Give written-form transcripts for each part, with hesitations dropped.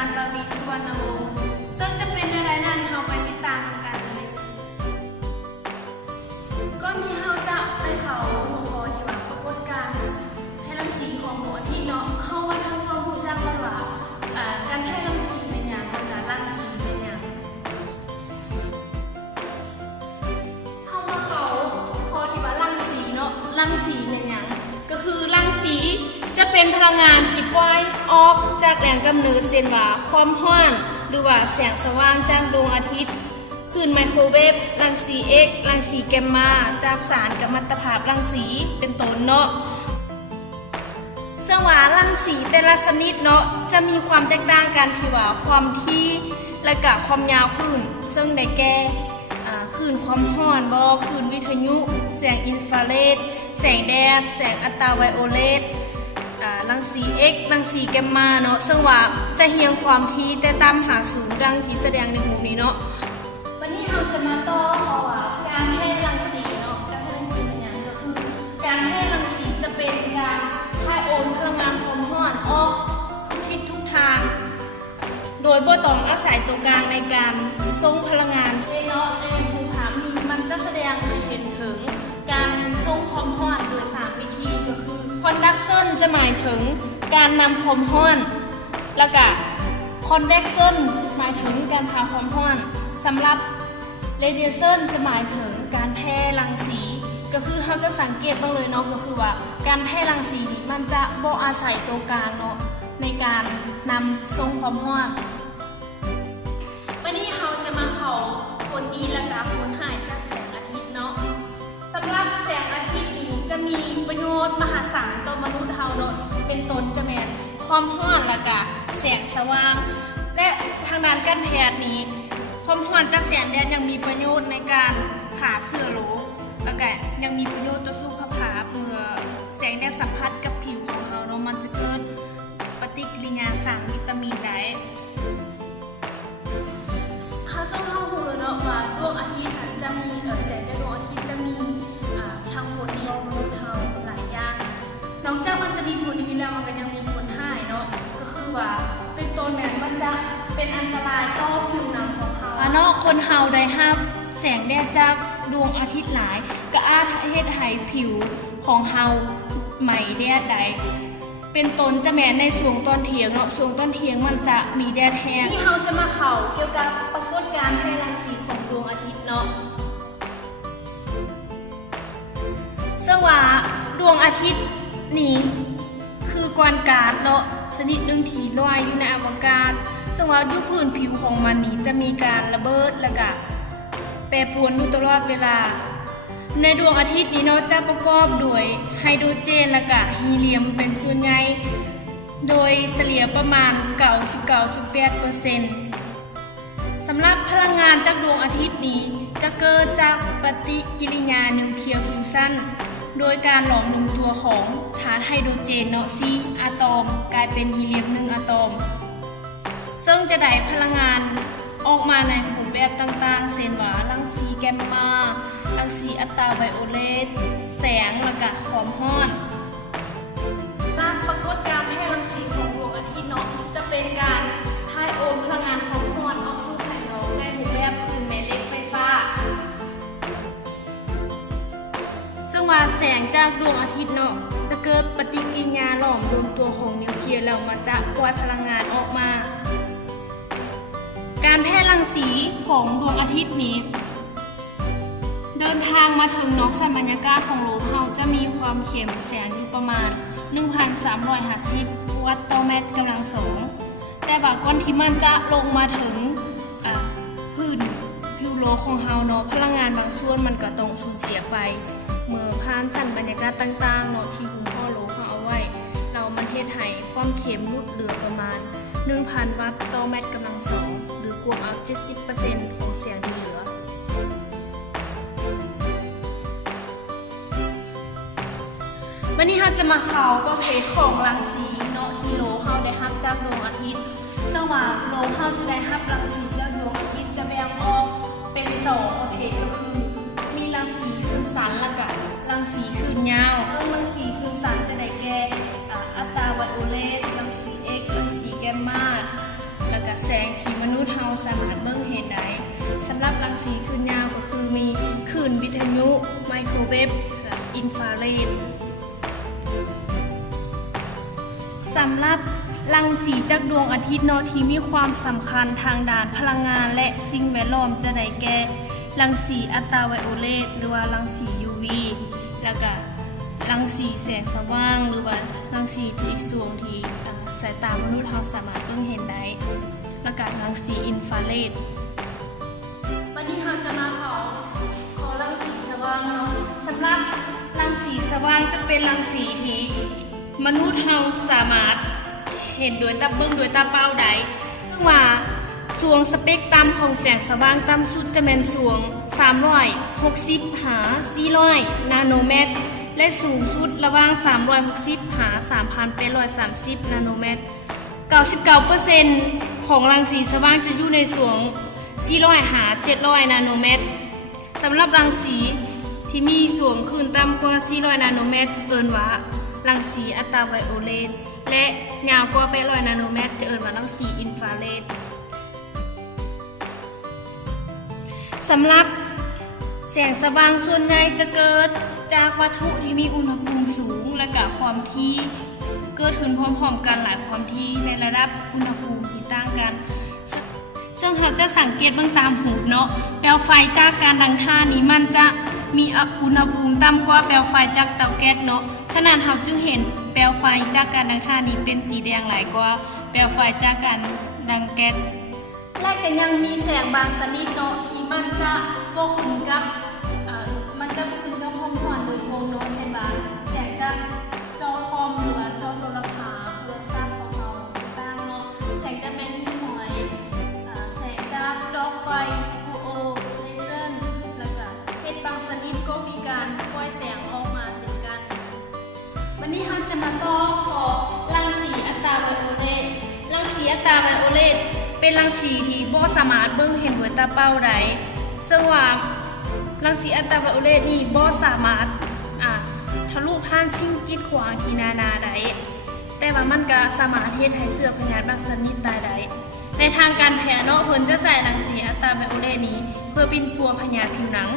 ารย์ประวีสุวรรณวงศ์ซึ่งจะเป็นอะไรนั้นเราไปติดตามกันเลยก่อนที่เราจะไปเขาหัวข้อที่ว่าปรากฏการณ์ให้รังสีของดวงอาทิตย์เนาะเรามาทำความรู้จักกันว่าการให้รังสีเป็นอย่างและการรังสีเป็นอย่างเรามาเขาพอที่ว่ารังสีเนาะรังสีเป็นอย่างก็คือรังสีจะเป็นพลังงานที่ปล่อยออกจากแหล่งกำเนิดเช่นว่าความร้อนหรือว่าแสงสว่างจากดวงอาทิตย์คลื่นไมโครเวฟรังสีเอ็กซ์รังสีแกมมาจากสารกัมมันตภาพรังสีเป็นต้นเนาะซึ่งว่ารังสีแต่ละชนิดเนาะจะมีความแตกต่างกันที่ว่าความถี่และก็ความยาวคลื่นซึ่งได้แก่คลื่นความร้อนบ่คลื่นวิทยุแสงอินฟราเรดแสงแดดแสงอัลตราไวโอเลตรังสี X รังสีแกมมาเนาะซึ่งว่าจะเฮียงความถี่แต่ต่ำหาสูงดังที่แสดงในมุมนี้เนาะวันนี้เราจะมาต่อว่าการให้รังสีเนาะการให้รังสีเป็นอย่างก็คือการให้รังสีจะเป็นการให้โอนพลังงานความร้อนออกทุกทิศทุกทางโดยบ่ต้องอาศัยตัวกลางในการส่งพลังงานเนาะในภูมิภาคนี้มันจะแสดงให้เห็นถึงการส่งความร้อนโดย3วิธีก็คือ conduction จะหมายถึงการนำความร้อนแล้วก็ convection หมายถึงการพาความร้อนสำหรับ radiation จะหมายถึงการแพร่รังสีก็คือเราจะสังเกตบ้างเลยเนาะก็คือว่าการแพร่รังสีนี่มันจะบ่อาศัยตัวกลางเนาะในการนำส่งความร้อนวันนี้เราจะมาเข้าผลดีและก็ผลหายจากแสงอาทิตย์เนาะสำหรับแสงอาทิตย์นี้จะมีประโยชน์มหาศาลต่อมนุษย์เราเนาะเป็นต้นจะแม่นความร้อนและก็แสงสว่างและทางด้านการแพทย์นี้ความร้อนจากแสงแดดยังมีประโยชน์ในการฆ่าเชื้อโรคแล้วก็ยังมีประโยชน์ต่อสุขภาพเมื่อแสงแดดสัมผัสกับผิวของเราเนาะมันจะเกิดปฏิกิริยาสร้างวิตามินได้เข้าหูเนาะว่าดวงอาทิตย์จะมีแสงจากดวงอาทิตย์จะมีทั้งผลดีต่อมนุษย์เราหลายอย่างนอกจากมันจะมีผลดีแล้วมันก็ยังมีผลร้ายเนาะก็คือว่าเป็นต้นแบบมันจะเป็นอันตรายต่อผิวหนังของเราเนาะคนเฮาได้รับแสงแดดจากดวงอาทิตย์หลายก็อาจเฮ็ดให้ผิวของเฮาไหม้แดดได้เป็นต้นจะแม้ในช่วงตอนเที่ยงเนาะช่วงตอนเที่ยงมันจะมีแดดแห้งที่เราจะมาเข้าเกี่ยวกับปรากฏการณ์ให้รังสีของดวงอาทิตย์เนาะซึ่งว่าดวงอาทิตย์นี้คือก้อนก๊าซเนาะชนิดหนึ่งที่ลอยอยู่ในอวกาศซึ่งว่าอยู่พื้นผิวของมันนี้จะมีการระเบิดและก็แปรปรวนอยู่ตลอดเวลาในดวงอาทิตย์นี้เนาะจะประกอบด้วยไฮโดรเจนและก็ฮีเลียมเป็นส่วนใหญ่โดยเฉลี่ยประมาณ 99.8% สำหรับพลังงานจากดวงอาทิตย์นี้จะเกิดจากปฏิกิริยานิวเคลียร์ฟิวชั่นโดยการหลอมรวมตัวของธาตุไฮโดรเจนเนาะ4อะตอมกลายเป็นฮีเลียม1อะตอมซึ่งจะได้พลังงานออกมาในรูปแบบต่างๆเช่นว่ารังสีแกมมารังสีอัลตราไวโอเลตแสงและก็ความร้อนการปรากฏการณ์ให้รังสีของดวงอาทิตย์เนาะจะเป็นการถ่ายโอนพลังงานความร้อนออกสู่ภายนอกในรูปแบบคลื่นแม่เหล็กไฟฟ้าซึ่งว่าแสงจากดวงอาทิตย์เนาะจะเกิดปฏิกิริยาหลอมรวมตัวของนิวเคลียร์แล้วมันจะปล่อยพลังงานออกมาการแพร่รังสีของดวงอาทิตย์นี้เดินทางมาถึงนอกสายบรรยากาศของโลกเราจะมีความเข้มแสงอยู่ประมาณ 1,350 วัตต์ต่อเมตรกำลังสองแต่ว่าก่อนที่มันจะลงมาถึงพื้นผิวโลกของเราเนาะพลังงานบางส่วนมันก็ต้องสูญเสียไปเมื่อผ่านสันบรรยากาศต่างๆเนาะที่คุณพ่อโลกเขาเอาไว้เรามันเฮ็ดให้ความเข้มลดเหลือประมาณ 1,000 วัตต์ต่อเมตรกำลังสองหรือกวมเอา 70% ของแสงที่เหลือวันนี้เราจะมาเข้าประเภทของรังสีเนาะที่โลกเราได้รับจากดวงอาทิตย์ซึ่งว่าโลกเราจะได้รับรังสีจากดวงอาทิตย์จะแบ่งออกเป็น2ประเภทก็คือมีรังสีคลื่นสั้นและก็รังสีคลื่นยาวรังสีคลื่นสั้นจะได้แก่อัลตราไวโอเลตรังสี X รังสีแกมมาและ ำหรับรังสีคลื่นยาวก็คือมีคลื่นวิทยุไมโครเวฟและอินฟราเรดสำหรับรังสีจากดวงอาทิตย์เนาะที่มีความสำคัญทางด้านพลังงานและสิ่งแวดล้อมจะได้แก่รังสีอัลตราไวโอเลตหรือว่ารังสี UV แล้วก็รังสีแสงสว่างหรือว่ารังสีที่ส่วงที่สายตามนุษย์เราสามารถเบิ่งเห็นได้แล้วก็รังสีอินฟราเรดวันนี้เราจะมาขอรังสีสว่างเนาะสำหรับรังสีสว่างจะเป็นรังสีที่มนุษย์เราสามารถเห็นโดยตาเบิ่งโดยตาเปล่าได้ซึ่งว่าส่วงสเปกตรัมของแสงสว่างต่ำสุดจะเป็นส่วง360หา400นาโนเมตรและสูงสุดระหว่าง360หา3,830นาโนเมตร 99% ของรังสีสว่างจะอยู่ในส่วง400หา700นาโนเมตรสำหรับรังสีที่มีส่วงคลื่นต่ำกว่า400นาโนเมตรเอิ้นว่ารังสีอัลตราไวโอเลตและยาวกว่า800นาโนเมตรจะเอิ้นว่ารังสีอินฟราเรดสำหรับแสงสว่างส่วนใหญ่จะเกิดจากวัตถุที่มีอุณหภูมิสูงและก็ความที่เกิดขึ้นพร้อมๆกันหลายความที่ในระดับอุณหภูมิที่ต่างกันซึ่งเราจะสังเกตเบื้องตามหูเนาะเปลวไฟจากการดังท่านี้มันจะมีอุณหภูมิต่ำกว่าเปลวไฟจากเตาแก๊สเนาะฉะนั้นเราจึงเห็นเปลวไฟจากการดังท่านี้เป็นสีแดงหลายกว่าเปลวไฟจากการดังแก๊สและก็ยังมีแสงบางชนิดเนาะที่มันจะบ่ขึ้นกับความร้อนโดยตรงเนาะเช่นว่าแสงจากจอคอมหรือว่าจอโทรศัพท์โทรศัพท์ของเราต่างเนาะแสงจะเป็นหน่วยแสงจากดอกไฟฟูโอเลเซอร์แล้วก็เห็ดบางชนิดก็มีการปล่อยแสงออกมาเช่นกันวันนี้เราจะมาต่อขอรังสีอัลตราไวโอเลตรังสีอัลตราไวโอเลตเป็นรังสีที่บ่สามารถเบิ่งเห็นด้วยตาเปล่าได้ซึ่งว่ารังสีอัลตราไวโอเลตนี่บ่สามารถทะลุผ่านสิ่งกีดขวางที่นาได้แต่ว่ามันก็สามารถเฮ็ดให้เชื้อพยาธิบางชนิดตายได้ในทางการแพทย์เนาะเพิ่นจะใช้รังสีอัลตราไวโอเลตนี้เพื่อปิดปัวพยาธิผิวหนัง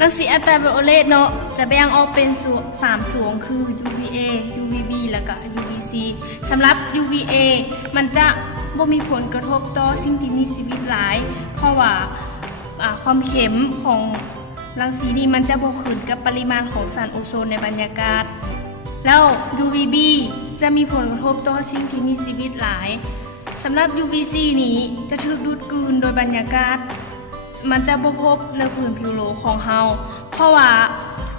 รังสีอัลตราไวโอเลตเนาะจะแบ่งออกเป็น3ส่วนคือ UVA UVB แล้วก็ UVC สำหรับ UVA มันจะบ่มีผลกระทบต่อสิ่งที่มีชีวิตหลายเพราะว่าความเข็มของรังสีนี้มันจะบ่ขึ้นกับปริมาณของสารโอโซนในบรรยากาศแล้ว UVB จะมีผลกระทบต่อสิ่งที่มีชีวิตหลายสำหรับ UVC นี้จะถูกดูดกลืนโดยบรรยากาศมันจะบ่พบในพื้นผิวโลกของเฮาเพราะว่า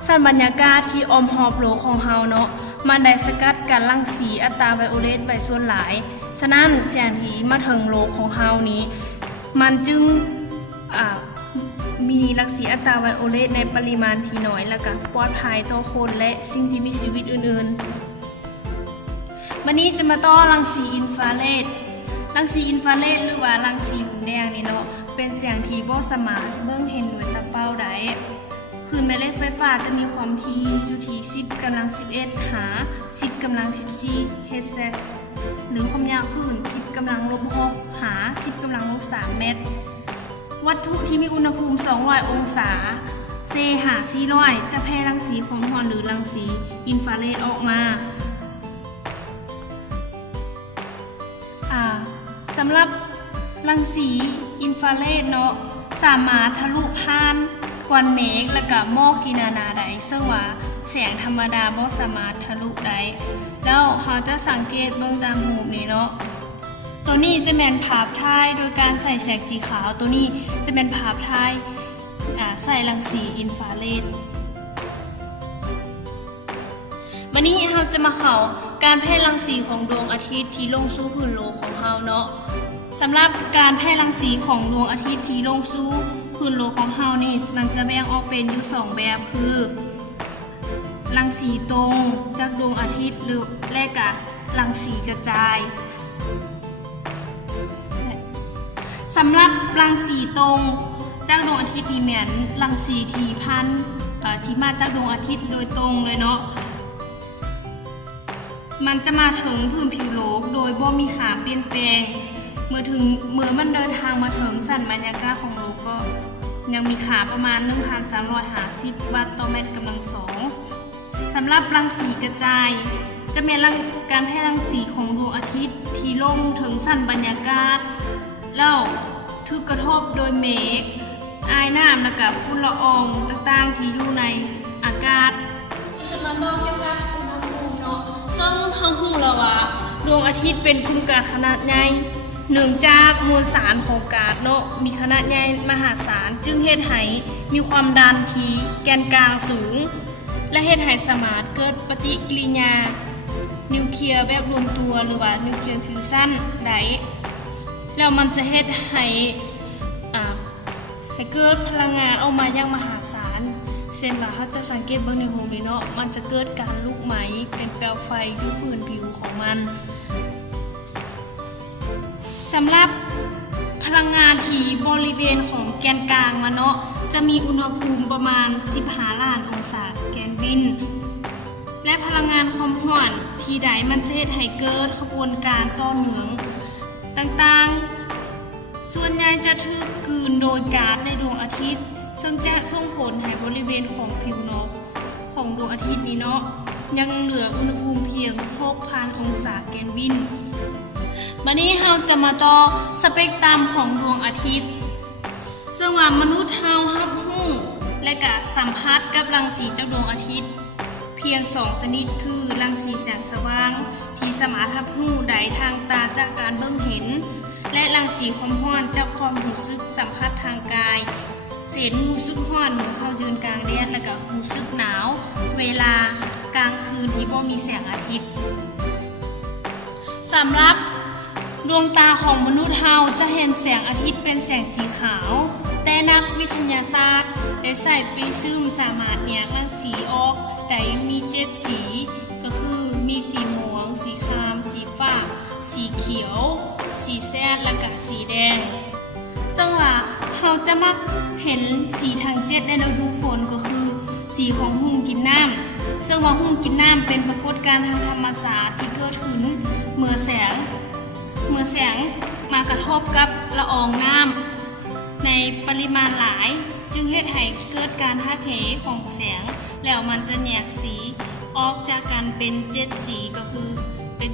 สารบรรยากาศที่อ้อมรอบโลกของเฮาเนาะมันได้สกัดกั้นรังสีอัลตราไวโอเลตไว้ส่วนหลายฉะนั้นแสงที่มาถึงโลกของเฮานี้มันจึงมีรังสีอัลตราไวโอเลตในปริมาณที่น้อยและก็ปลอดภัยต่อคนและสิ่งที่มีชีวิตอื่นๆวันนี้จะมาต่อรังสีอินฟราเรดรังสีอินฟราเรดหรือว่ารังสีหลุมแดงนี่เนาะเป็นแสงที่บ่สามารถเบิ่งเห็นด้วยตาเปล่าได้คลื่นแม่เหล็กไฟฟ้าจะมีความถี่อยู่ที่10กำลัง11หา10กำลัง14เฮิรตซ์หรือความยาวคลื่น10กำลัง-6หา10กำลัง-3เมตรวัตถุที่มีอุณหภูมิ200องศาเซหา400จะแผ่รังสีความร้อนหรือรังสีอินฟราเรดออกมาสำหรับรังสีอินฟราเรดเนาะสามารถทะลุผ่านก้อนเมฆและก็หมอกที่นาได้ซึ่งว่าแสงธรรมดาบ่สามารถทะลุได้แล้วเราจะสังเกตเบื้องตามรูปนี้เนาะตัวนี้จะเป็นภาพถ่ายโดยการใส่แสงสีขาวตัวนี้จะเป็นภาพถ่ายใส่รังสีอินฟราเรดวันนี้เราจะมาเข้าการแพร่รังสีของดวงอาทิตย์ที่ลงสู่พื้นโลกของเราเนาะสำหรับการแพร่รังสีของดวงอาทิตย์ที่ลงสู่พื้นโลกของเรานี่มันจะแบ่งออกเป็นอยู่2แบบคือรังสีตรงจากดวงอาทิตย์หรือและก็รังสีกระจายสำหรับรังสีตรงจากดวงอาทิตย์นี่เหมือนรังสีที่มาจากดวงอาทิตย์โดยตรงเลยเนาะมันจะมาถึงพื้นผิวโลกโดยบ่มีค่าเปลี่ยนแปลง เมื่อมันเดินทางมาถึงสันบรรยากาศของโลกก็ยังมีค่าประมาณ 1,350 วัตต์ต่อเมตรกำลังสองสำหรับรังสีกระจายจะมีการแพร่รังสีของดวงอาทิตย์ที่ลงถึงสันบรรยากาศแล้วถูกกระทบโดยเมฆอายน้ำและกับฝุ่นละอองต่างๆที่อยู่ในอากาศจะมาบอกเกี่ยวกับอุณหภูมิเนาะซึ่งทางหูเราว่าดวงอาทิตย์เป็นกลุ่มก๊าซขนาดใหญ่เนื่องจากมวลสารของก๊าซเนาะมีขนาดใหญ่มหาศาลจึงเฮ็ดให้มีความดันที่แกนกลางสูงและเฮ็ดให้สามารถเกิดปฏิกิริยานิวเคลียร์แบบรวมตัวหรือว่านิวเคลียร์ฟิวชั่นได้แล้วมันจะเฮ็ดให้เกิดพลังงานออกมาอย่างมหาศาลเช่นว่าเขาจะสังเกตเบิ่งในโฮมนี่เนาะมันจะเกิดการลุกไหม้เป็นเปลวไฟอยู่พื้นผิวของมันสำหรับพลังงานที่บริเวณของแกนกลางมันเนาะจะมีอุณหภูมิประมาณ15 ล้านองศาแกนวินและพลังงานความร้อนที่ใดมันจะเฮ็ดให้เกิดขบวนการต่อเนื่องต่างๆส่วนใหญ่จะถูกกลืนโดยก๊าซในดวงอาทิตย์ซึ่งจะส่งผลให้บริเวณของผิวนอกของดวงอาทิตย์นี้เนาะยังเหลืออุณหภูมิเพียง 6,000 องศาแกนวินวันนี้เราจะมาต่อสเปกตรัมของดวงอาทิตย์ซึ่งว่ามนุษย์เรารับรู้และก็สัมผัสกับรังสีจากดวงอาทิตย์เพียง2ชนิดคือรังสีแสงสว่างที่สามารถรับรู้ได้ทางตาจากการเบิ่งเห็นและรังสีความร้อนจากความรู้สึกสัมผัสทางกายเช่นรู้สึกร้อนเมื่อเรายืนกลางแดดแล้วก็รู้สึกหนาวเวลากลางคืนที่บ่มีแสงอาทิตย์สำหรับดวงตาของมนุษย์เราจะเห็นแสงอาทิตย์เป็นแสงสีขาวแต่นักวิทยาศาสตร์ได้ใส่ปริซึมสามารถแยกรังสีออกได้มี7สีก็คือมีสีม่วงสีครามสีฟ้าสีเขียวสีแซดและก็สีแดงซึ่งว่าเราจะมักเห็นสีทั้ง7ในฤดูฝนก็คือสีของหุ่งกินน้ำซึ่งว่าหุ่งกินน้ำเป็นปรากฏการณ์ทางธรรมชาติที่เกิดขึ้นเมื่อแสงมากระทบกับละอองน้ำในปริมาณหลายจึงเฮ็ดให้เกิดการหักเหของแสงแล้วมันจะแยกสีออกจากกันเป็น7สีก็คือเป็น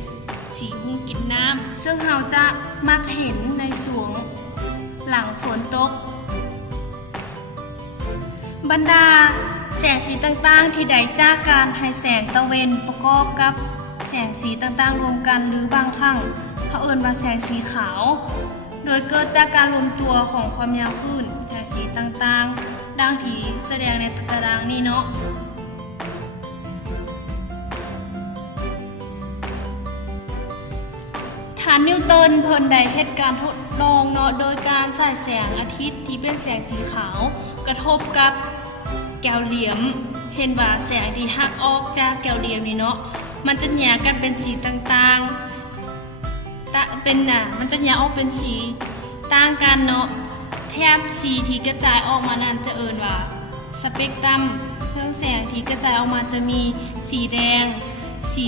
สีหุ่งกินน้ำซึ่งเราจะมักเห็นในช่วงหลังฝนตกบรรดาแสงสีต่างๆที่ได้จากการให้แสงตะเวนประกอบกับแสงสีต่างๆรวมกันหรือบางครั้งเขาเอิ้นว่าแสงสีขาวโดยเกิดจากการรวมตัวของความยาวคลื่นแสงสีต่างๆดังที่แสดงในตารางนี้เนาะฐานนิวตันเพิ่นได้เฮ็ดการทดลองเนาะโดยการใส่แสงอาทิตย์ที่เป็นแสงสีขาวกระทบกับแก้วเหลี่ยมเห็นว่าแสงที่หักออกจากแก้วเหลี่ยมนี่เนาะมันจะแยกกันเป็นสีต่างๆมันจะแยกออกเป็นสีต่างกันเนาะแถบสีที่กระจายออกมานั้นจะเอิ้นว่าสเปกตรัมเครื่องแสงที่กระจายออกมาจะมีสีแดงสี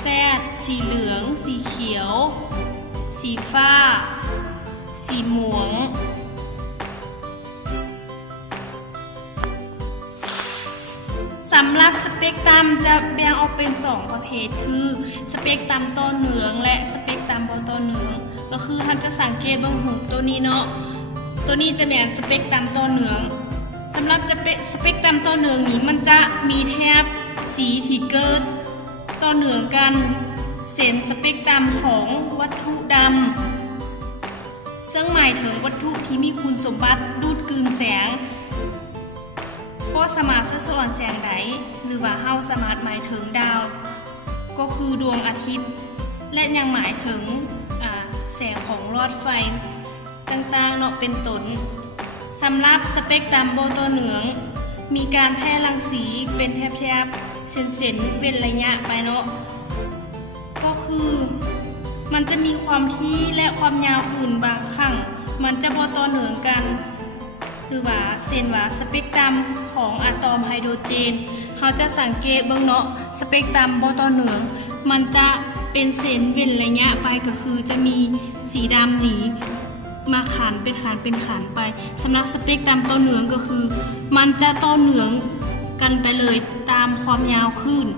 แซดสีเหลืองสีเขียวสีฟ้าสีม่วงสำหรับสเปกตรัมจะแบ่งออกเป็น2ประเภทคือสเปกตรัมต่อเนื่องและสเปกตรัมบ่ต่อเนื่องก็คือท่านจะสังเกตเบิ่งหูตัวนี้เนาะตัวนี้จะเป็นสเปกตรัมต่อเนื่องสำหรับจะเป็นสเปกตรัมต่อเนื่องนี้มันจะมีแถบสีที่เกิดต่อเนื่องกันเส้นสเปกตรัมของวัตถุดำซึ่งหมายถึงวัตถุที่มีคุณสมบัติดูดกลืนแสงเพราะสามารถสะท้อนแสงใดหรือว่าเฮาสามารถหมายถึงดาวก็คือดวงอาทิตย์และยังหมายถึงแสงของหลอดไฟต่างๆเนาะเป็นต้นสำหรับสเปกตรัมบ่ต่อเนื่องมีการแพร่รังสีเป็นแถบๆเส้นๆเป็นระยะไปเนาะก็คือมันจะมีความที่และความยาวขึ้นบางครั้งมันจะบ่ต่อเนื่องกันหรือว่าเช่นว่าสเปกตรัมของอะตอมไฮโดรเจนเราจะสังเกตเบิ่งเนาะสเปกตรัมบ่ต่อเนื่องมันจะ เป็นเส้นเว้นระยะไปก็คือจะมีสีดำนี้มาขานเป็นขานเป็นขานไปสำหรับสเปกตามต่อเนืองก็คือ มันจะต่อเนืองกันไปเลยตามความยาวคลื่น